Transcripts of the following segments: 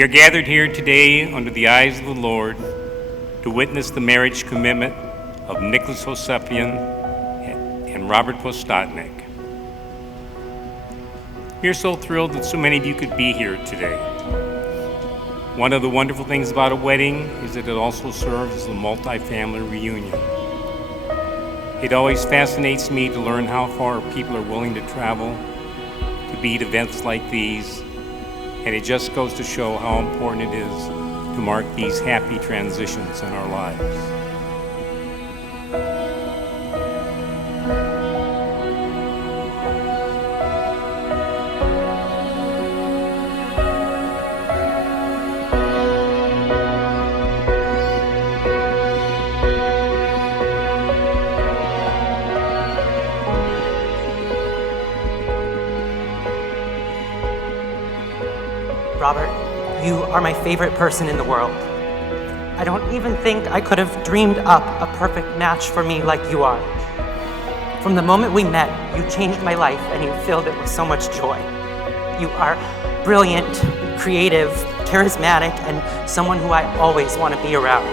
We are gathered here today under the eyes of the Lord to witness the marriage commitment of Nicholas Hosepian and Robert Postotnik. We are so thrilled that so many of you could be here today. One of the wonderful things about a wedding is that it also serves as a multi-family reunion. It always fascinates me to learn how far people are willing to travel to be at events like these, and it just goes to show how important it is to mark these happy transitions in our lives. Robert, you are my favorite person in the world. I don't even think I could have dreamed up a perfect match for me like you are. From the moment we met, you changed my life and you filled it with so much joy. You are brilliant, creative, charismatic, and someone who I always want to be around.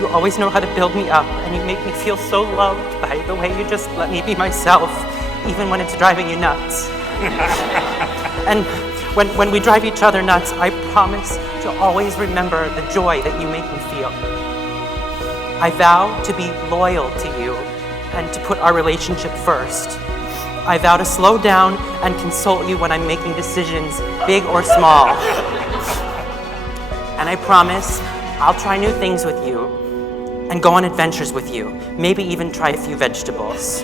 You always know how to build me up, and you make me feel so loved by the way you just let me be myself, even when it's driving you nuts. And when we drive each other nuts, I promise to always remember the joy that you make me feel. I vow to be loyal to you and to put our relationship first. I vow to slow down and consult you when I'm making decisions, big or small. And I promise I'll try new things with you and go on adventures with you, maybe even try a few vegetables.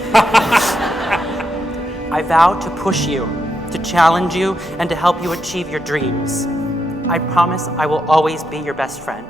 I vow to push you, to challenge you, and to help you achieve your dreams. I promise I will always be your best friend.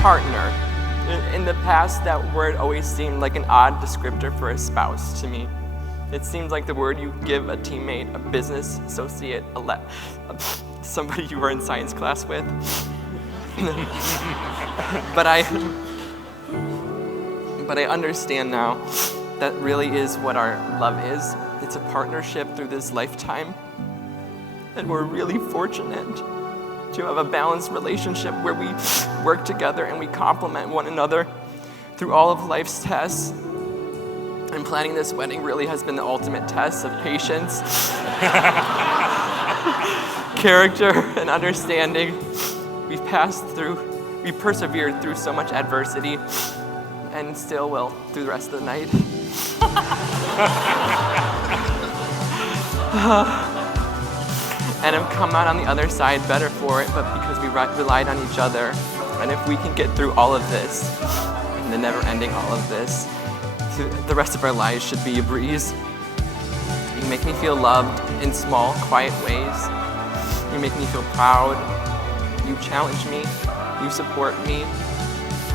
Partner. In the past, that word always seemed like an odd descriptor for a spouse to me. It seems like the word you give a teammate, a business associate, somebody you were in science class with. But I understand now that really is what our love is. It's a partnership through this lifetime. And we're really fortunate to have a balanced relationship where we work together and we complement one another through all of life's tests. And planning this wedding really has been the ultimate test of patience, character, and understanding. We've persevered through so much adversity, and still will through the rest of the night. And have come out on the other side better for it, but because we relied on each other. And if we can get through all of this, and the never-ending all of this, the rest of our lives should be a breeze. You make me feel loved in small, quiet ways. You make me feel proud. You challenge me. You support me.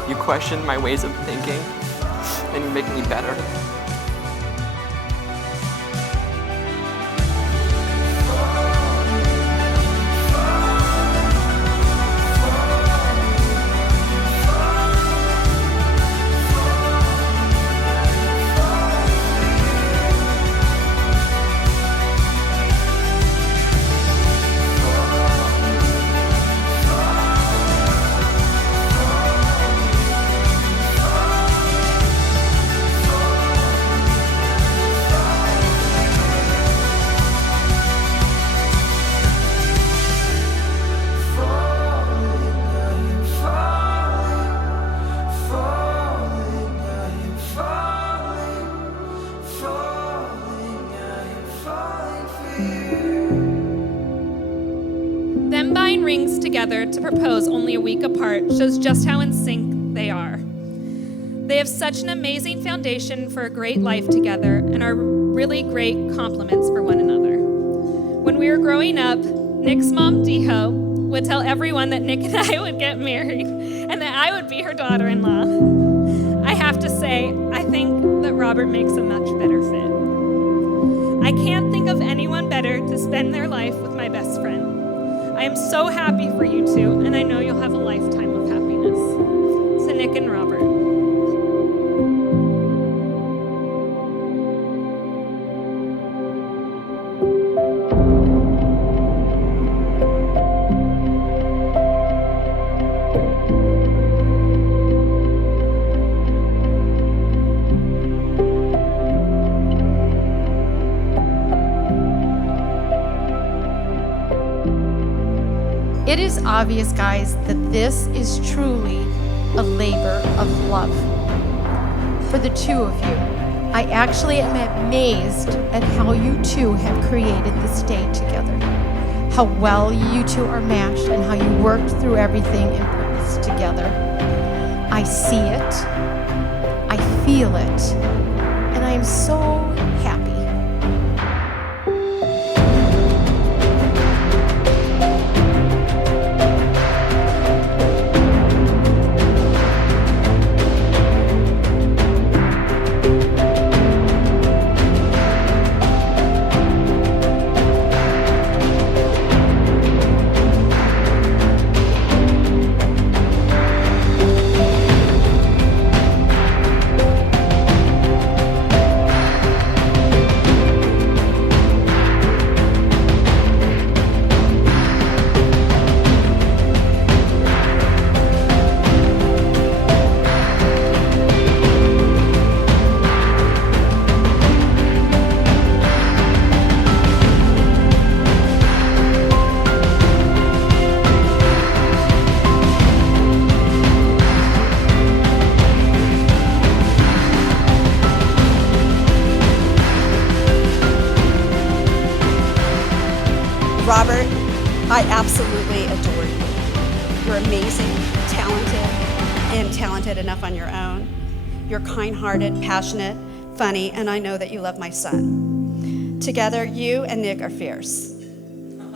You question my ways of thinking, and you make me better. buying rings together to propose only a week apart shows just how in sync they are. They have such an amazing foundation for a great life together and are really great compliments for one another. When we were growing up, Nick's mom, Deho, would tell everyone that Nick and I would get married and that I would be her daughter-in-law. I have to say, I think that Robert makes a much better fit. I can't think of anyone better to spend their life with my best friend. I am so happy for you two, and I know you'll have a lifetime of happiness. To Nick and Robert. It is obvious, guys, that this is truly a labor of love for the two of you. I actually am amazed at how you two have created this day together, how well you two are matched, and how you worked through everything and put this together. I see it, I feel it, and I am so happy. Robert, I absolutely adore you. You're amazing, talented enough on your own. You're kind-hearted, passionate, funny, and I know that you love my son. Together, you and Nick are fierce.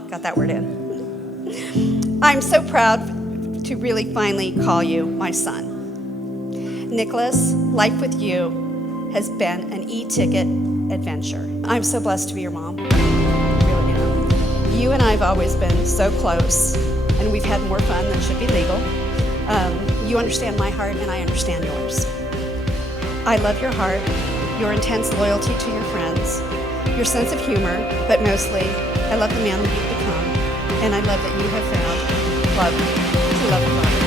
Got that word in. I'm so proud to really finally call you my son. Nicholas, life with you has been an e-ticket adventure. I'm so blessed to be your mom. You and I have always been so close, and we've had more fun than should be legal. You understand my heart, and I understand yours. I love your heart, your intense loyalty to your friends, your sense of humor, but mostly, I love the man that you've become, and I love that you have found love to love Robert.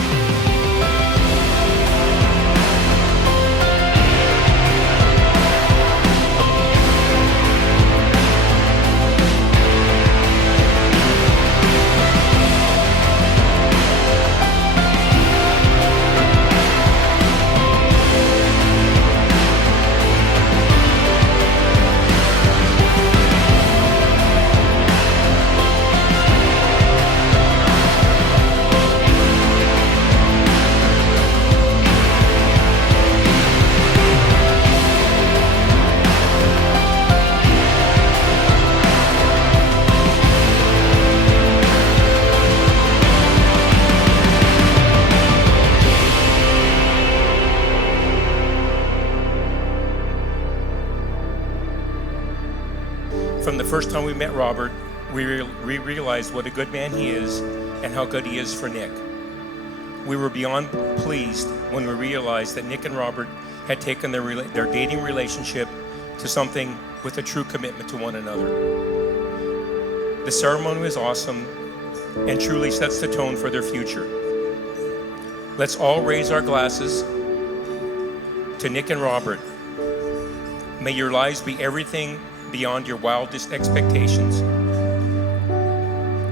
From the first time we met Robert, we realized what a good man he is and how good he is for Nick. We were beyond pleased when we realized that Nick and Robert had taken their dating relationship to something with a true commitment to one another. The ceremony was awesome and truly sets the tone for their future. Let's all raise our glasses to Nick and Robert. May your lives be everything beyond your wildest expectations.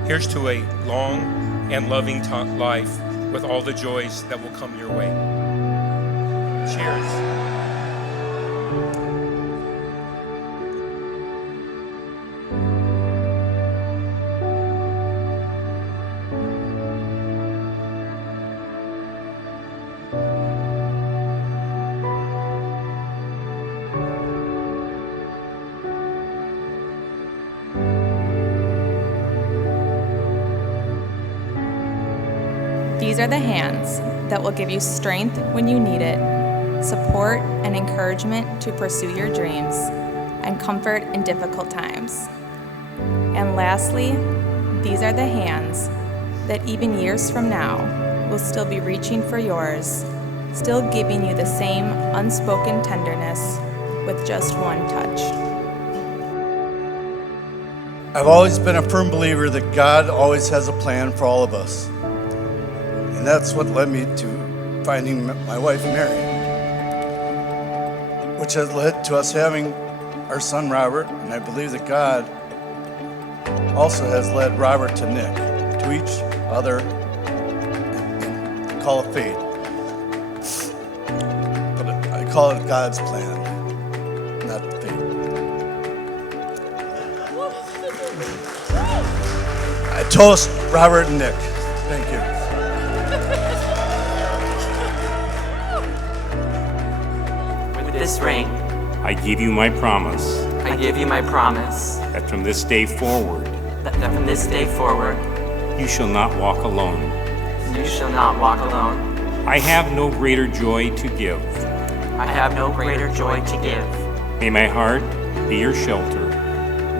Here's to a long and loving life with all the joys that will come your way. Cheers. These are the hands that will give you strength when you need it, support and encouragement to pursue your dreams, and comfort in difficult times. And lastly, these are the hands that even years from now will still be reaching for yours, still giving you the same unspoken tenderness with just one touch. I've always been a firm believer that God always has a plan for all of us. And that's what led me to finding my wife, Mary, which has led to us having our son, Robert. And I believe that God also has led Robert to Nick, to each other in the call of fate. But I call it God's plan, not fate. I toast Robert and Nick. Thank you. With this ring, I give you my promise I give you my promise that from this day forward, that from this day forward, you shall not walk alone. you shall not walk alone. I have no greater joy to give. I have no greater joy to give. May my heart be your shelter,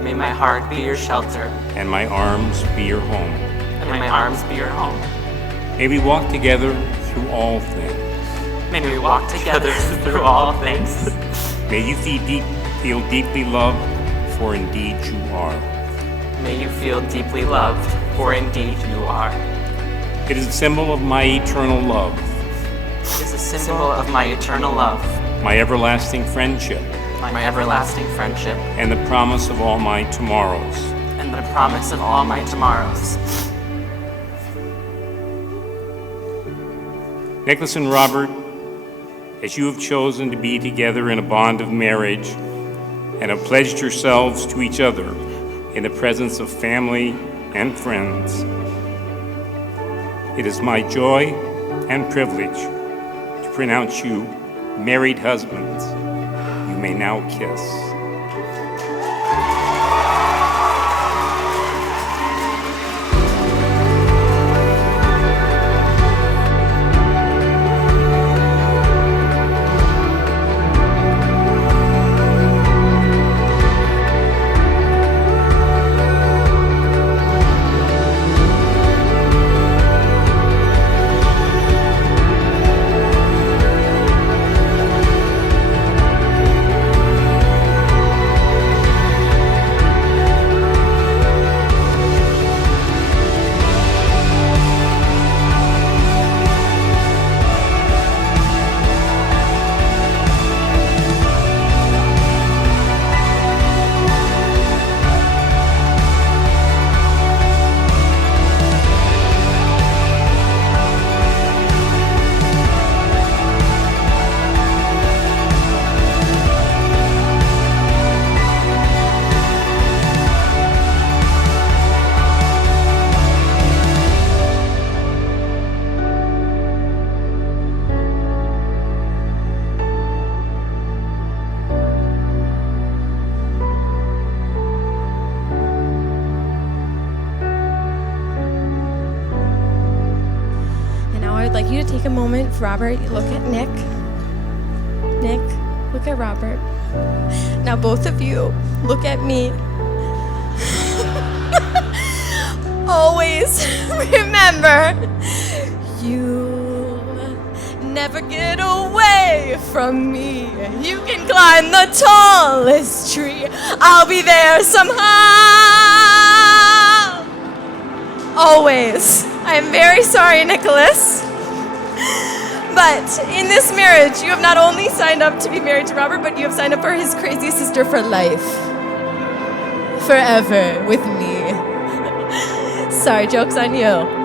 May my heart be your shelter, and my arms be your home. and may my arms be your home. May we walk together through all things. May we walk together through all things. May you feel deeply loved, for indeed you are. May you feel deeply loved, for indeed you are. It is a symbol of my eternal love, It is a symbol of my eternal love, my everlasting friendship, my everlasting friendship, and the promise of all my tomorrows. and the promise of all my tomorrows. Nicholas and Robert, as you have chosen to be together in a bond of marriage and have pledged yourselves to each other in the presence of family and friends, it is my joy and privilege to pronounce you married husbands. You may now kiss. I'd like you to take a moment, Robert, look at Nick. Nick, look at Robert. Now both of you, look at me. Always remember, you'll never get away from me. You can climb the tallest tree. I'll be there somehow. Always. I am very sorry, Nicholas. But in this marriage, you have not only signed up to be married to Robert, but you have signed up for his crazy sister for life. Forever with me. Sorry, joke's on you.